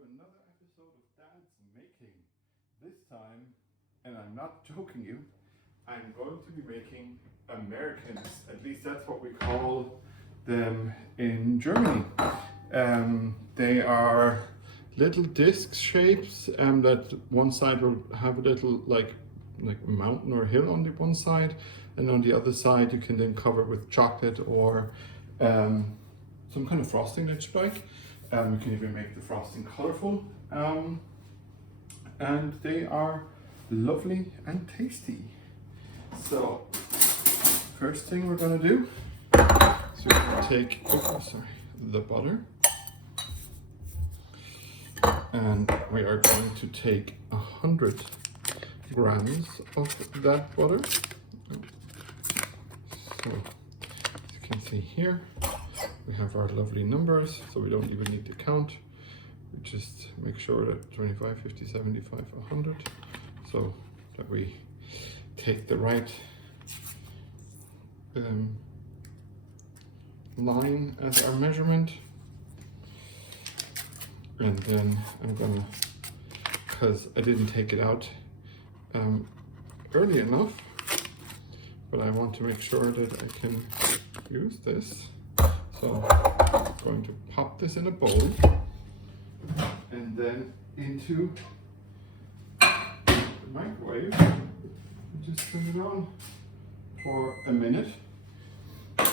to another episode of Dad's Making. This time, and I'm not joking you, I'm going to be making Americans. At least that's what we call them in Germany. They are little disc shapes that one side will have a little like a mountain or hill on the one side, and on the other side you can then cover with chocolate or some kind of frosting that you like. You can even make the frosting colorful, and they are lovely and tasty. So first thing we're going to do is we're going to take the butter, and we are going to take 100 grams of that butter. So as you can see here, we have our lovely numbers, so we don't even need to count. We just make sure that 25, 50, 75, 100, so that we take the right line as our measurement. And then I'm gonna, because I didn't take it out early enough, but I want to make sure that I can use this. So I'm going to pop this in a bowl and then into the microwave and just turn it on for a minute. And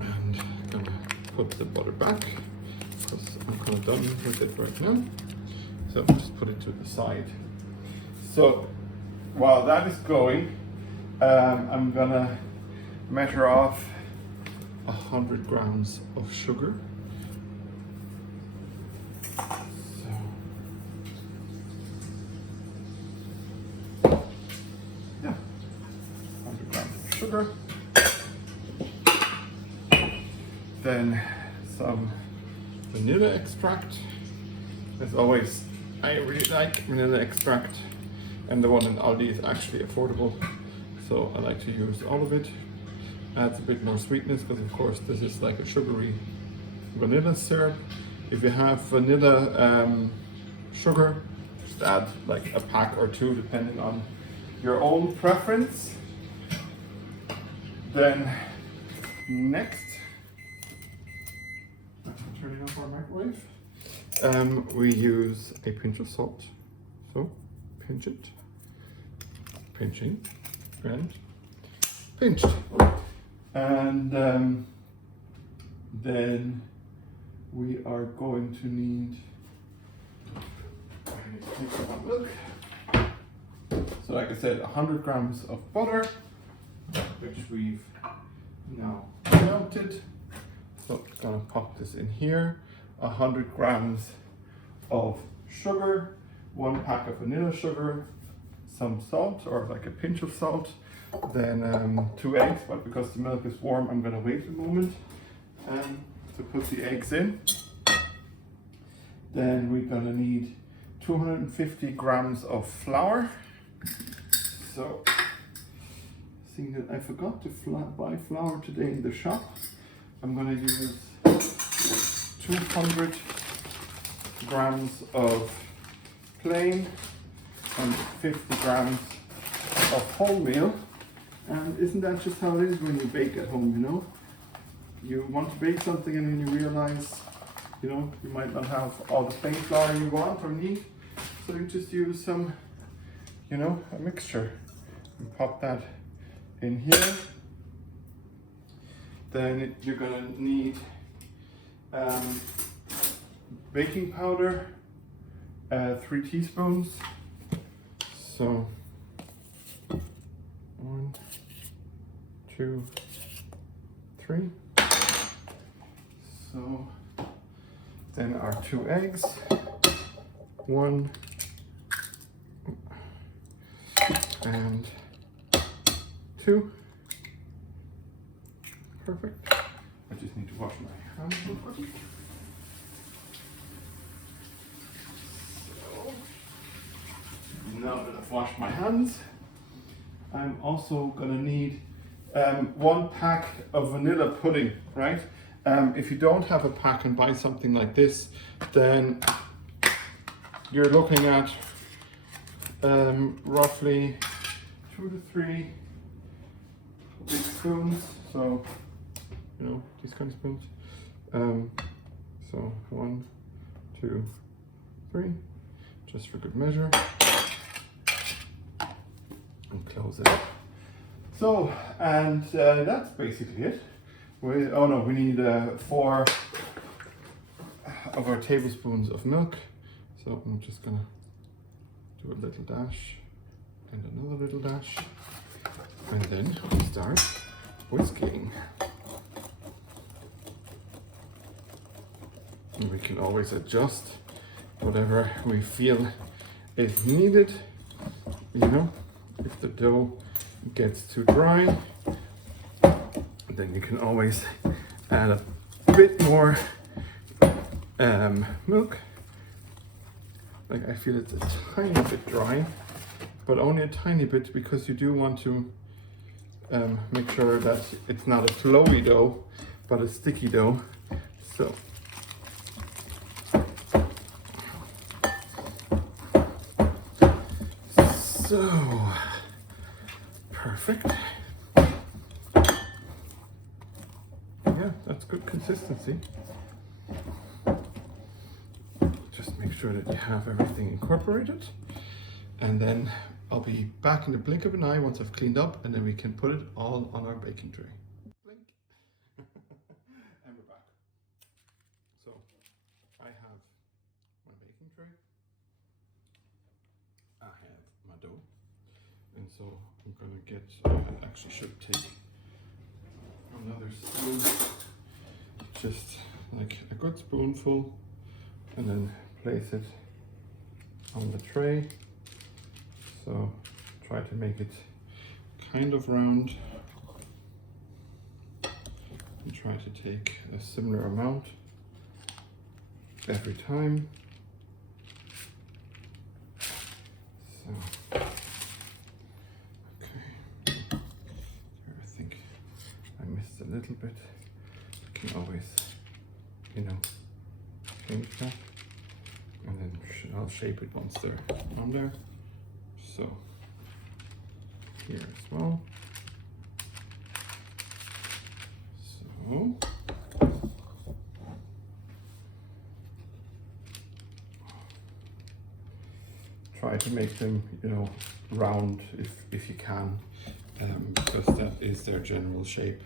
I'm gonna put the butter back because I'm kind of done with it right now. So just put it to the side. So while that is going, I'm gonna measure off 100 grams of sugar. So, yeah, 100 grams of sugar. Then some vanilla extract. As always, I really like vanilla extract, and the one in Aldi is actually affordable, so I like to use all of it. Adds a bit more sweetness because of course this is like a sugary vanilla syrup. If you have vanilla sugar, just add like a pack or two depending on your own preference. Then next, after turning off our microwave, we use a pinch of salt. So pinch it, pinching, and pinched. And then we are going to need some milk. So like I said, 100 grams of butter, which we've now melted. So I'm gonna pop this in here. 100 grams of sugar, 1 pack of vanilla sugar, some salt or like a pinch of salt, then 2 eggs, but because the milk is warm I'm going to wait a moment to put the eggs in. Then we're going to need 250 grams of flour. So seeing that I forgot to buy flour today in the shop, I'm going to use 200 grams of plain and 50 grams of wholemeal. And isn't that just how it is when you bake at home, you know? You want to bake something and then you realize, you know, you might not have all the plain flour you want or need. So you just use some, you know, a mixture. And pop that in here. Then you're gonna need baking powder, 3 teaspoons. So 1, 2, 3. So then our 2 eggs, 1 and 2. Perfect. I just need to wash my hands real quick. So now that I've washed my hands, I'm also gonna need 1 pack of vanilla pudding, right? If you don't have a pack and buy something like this, then you're looking at roughly 2 to 3 big spoons. So, you know, these kind of spoons. So 1, 2, 3, just for good measure. And close it up. So, and that's basically it. We need 4 of our tablespoons of milk. So I'm just gonna do a little dash and another little dash. And then we start whisking. And we can always adjust whatever we feel is needed. You know, if the dough gets too dry, then you can always add a bit more milk. Like I feel it's a tiny bit dry, but only a tiny bit, because you do want to make sure that it's not a flowy dough, but a sticky dough. So perfect. Yeah, that's good consistency. Just make sure that you have everything incorporated, and then I'll be back in the blink of an eye once I've cleaned up, and then we can put it all on our baking tray. Blink. And we're back. So I have my baking tray. I have my dough, and so I'm gonna get, I actually should take another spoon, just like a good spoonful, and then place it on the tray. So try to make it kind of round, and try to take a similar amount every time. So, okay, I think I missed a little bit. I can always, you know, change that, and then I'll shape it once they're on there. So here as well. So try to make them, you know, round if you can, because that is their general shape.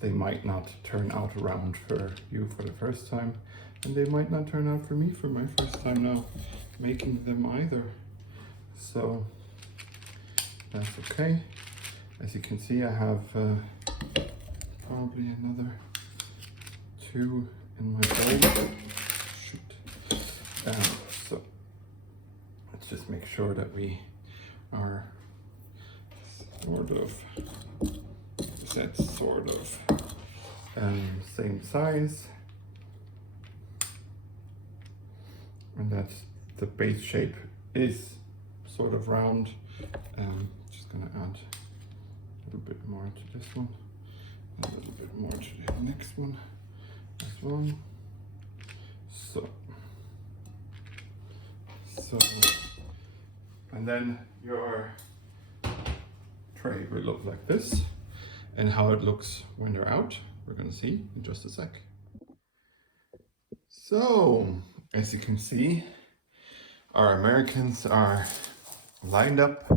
They might not turn out round for you for the first time, and they might not turn out for me for my first time now making them either. So that's okay. As you can see, I have probably another 2 in my bowl. Shoot. So let's just make sure that we are sort of same size, and that the base shape is sort of round. Just gonna add a little bit more to this one, a little bit more to the next one as well. So, and then your tray will look like this, and how it looks when they're out, we're gonna see in just a sec. So, as you can see, our Americans are lined up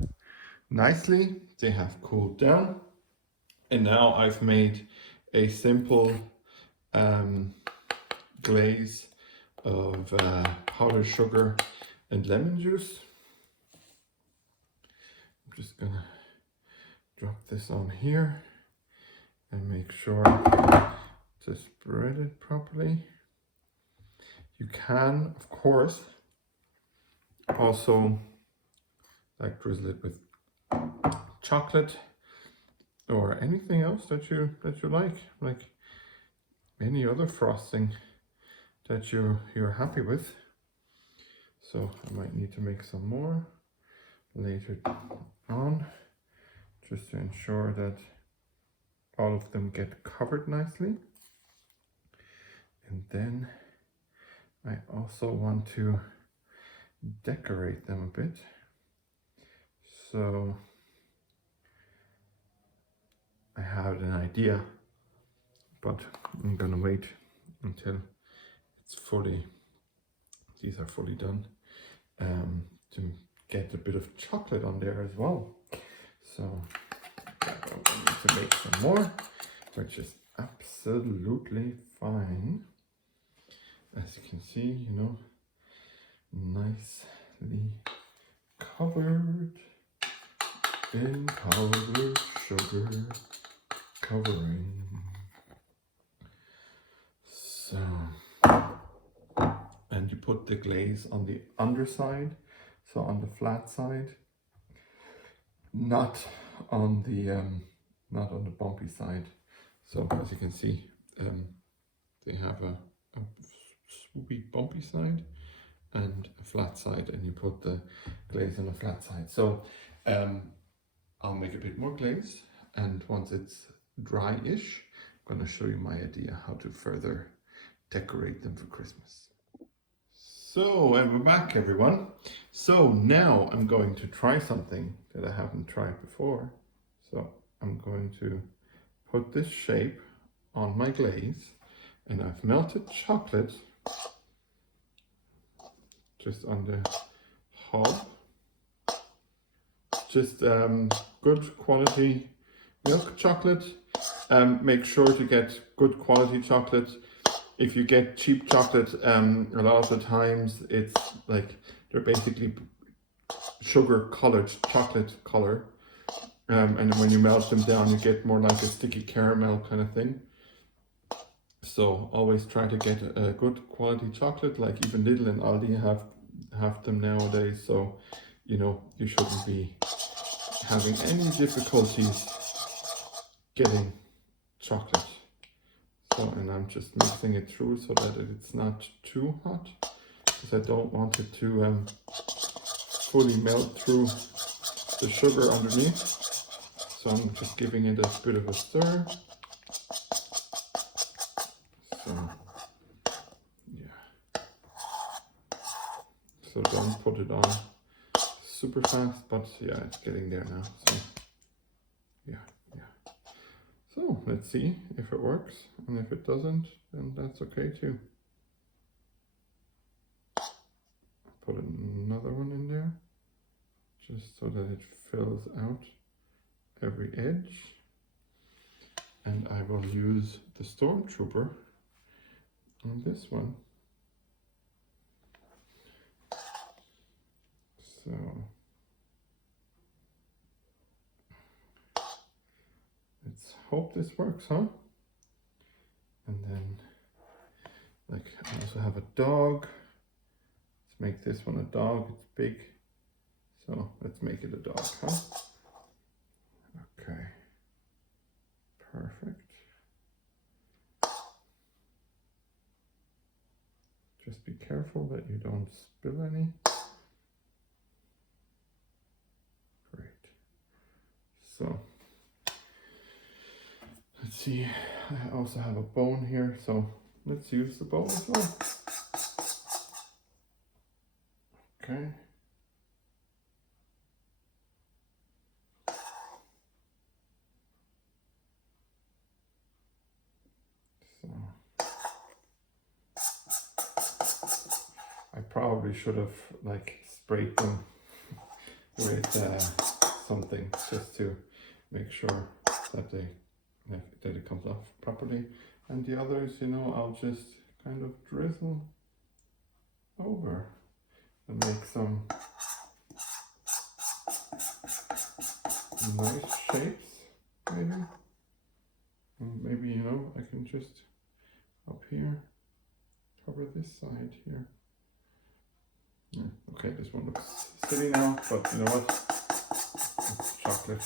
nicely. They have cooled down, and now I've made a simple glaze of powdered sugar and lemon juice. I'm just gonna drop this on here and make sure to spread it properly. You can, of course, also like drizzle it with chocolate or anything else that you like any other frosting that you're happy with. So I might need to make some more later on, just to ensure that all of them get covered nicely. And then I also want to decorate them a bit. So I had an idea, but I'm gonna wait until it's fully, these are fully done, to get a bit of chocolate on there as well. So I need to make some more, which is absolutely fine. As you can see, you know, nicely covered in powdered sugar, covering. So, and you put the glaze on the underside, so on the flat side, not on the bumpy side. So as you can see, they have a swoopy bumpy side and a flat side, and you put the glaze on the flat side. So I'll make a bit more glaze, and once it's dry-ish, I'm going to show you my idea how to further decorate them for Christmas. So, and we're back, everyone. So now I'm going to try something that I haven't tried before. So I'm going to put this shape on my glaze, and I've melted chocolate just on the hob. Just good quality milk chocolate. Make sure to get good quality chocolate. If you get cheap chocolate, a lot of the times it's like they're basically sugar colored chocolate color, and when you melt them down you get more like a sticky caramel kind of thing. So always try to get a good quality chocolate. Like even Lidl and Aldi have them nowadays, so you know you shouldn't be having any difficulties getting chocolate. So, and I'm just mixing it through so that it's not too hot, because I don't want it to fully melt through the sugar underneath. So I'm just giving it a bit of a stir. So yeah. So don't put it on super fast, but yeah, it's getting there now. So yeah. So let's see if it works, and if it doesn't, then that's okay too. Put another one in there, just so that it fills out every edge. And I will use the Stormtrooper on this one. So let's hope this works, huh? And then, like, I also have a dog. Let's make this one a dog. It's big, so let's make it a dog, huh? Okay, perfect. Just be careful that you don't spill any. Great. So let's see, I also have a bone here, so let's use the bone as well. Okay. So I probably should have like sprayed them with something just to make sure that that it comes off properly. And the others, you know, I'll just kind of drizzle over and make some nice shapes, maybe. And maybe, you know, I can just up here cover this side here. Yeah, okay, this one looks silly now, but you know what? It's chocolate.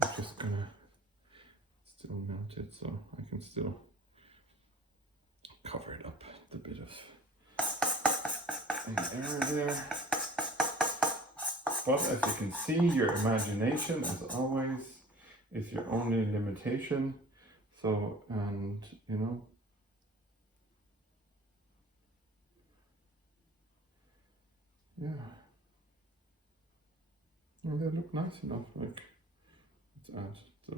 I'm just gonna still melt it so I can still cover it up with a bit of air there. But as you can see, your imagination, as always, is your only limitation. So, and you know, yeah. Well, they look nice enough. Like, let's add the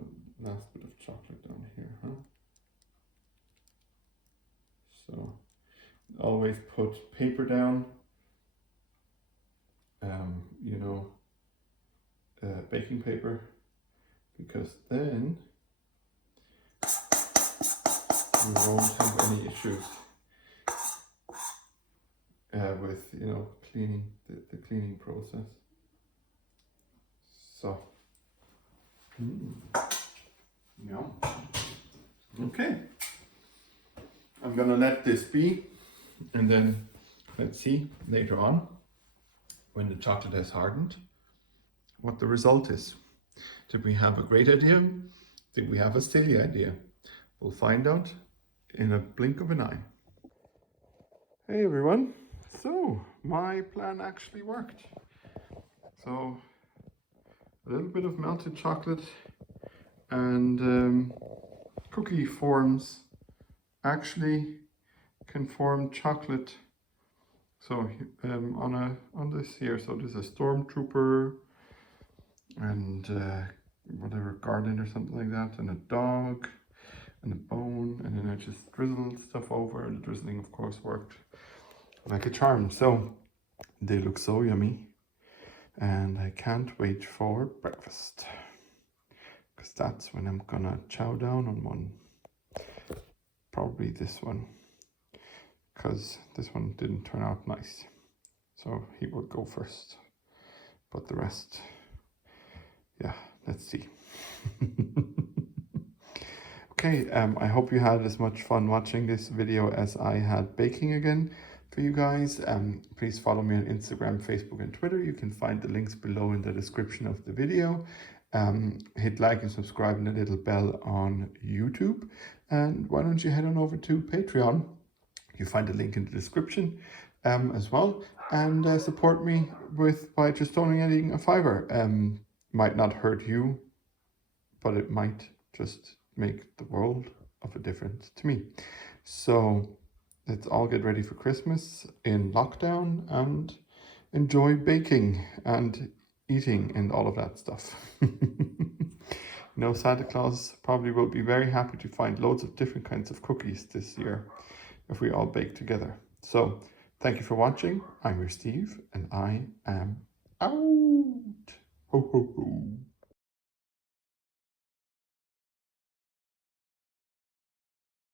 last bit of chocolate down here, huh? So always put paper down, you know, baking paper, because then you won't have any issues with, you know, cleaning, the cleaning process. So, yum. Okay, I'm gonna let this be, and then let's see later on, when the chocolate has hardened, what the result is. Did we have a great idea? Did we have a silly idea? We'll find out in a blink of an eye. Hey everyone, so my plan actually worked. So a little bit of melted chocolate and cookie forms actually can form chocolate. So on this here, so there's a stormtrooper and whatever, garden or something like that, and a dog and a bone, and then I just drizzled stuff over. The drizzling of course worked like a charm. So they look so yummy, and I can't wait for breakfast, because that's when I'm gonna chow down on one. Probably this one, because this one didn't turn out nice, so he will go first, but the rest, yeah, let's see. Okay, I hope you had as much fun watching this video as I had baking again for you guys. Please follow me on Instagram, Facebook and Twitter. You can find the links below in the description of the video. Hit like and subscribe and the little bell on YouTube. And why don't you head on over to Patreon? You find the link in the description as well. And support me by just donating a $5. Might not hurt you, but it might just make the world of a difference to me. So let's all get ready for Christmas in lockdown and enjoy baking and eating and all of that stuff. You know, Santa Claus probably will be very happy to find loads of different kinds of cookies this year if we all bake together. So thank you for watching. I'm your Steve, and I am out. Ho ho ho.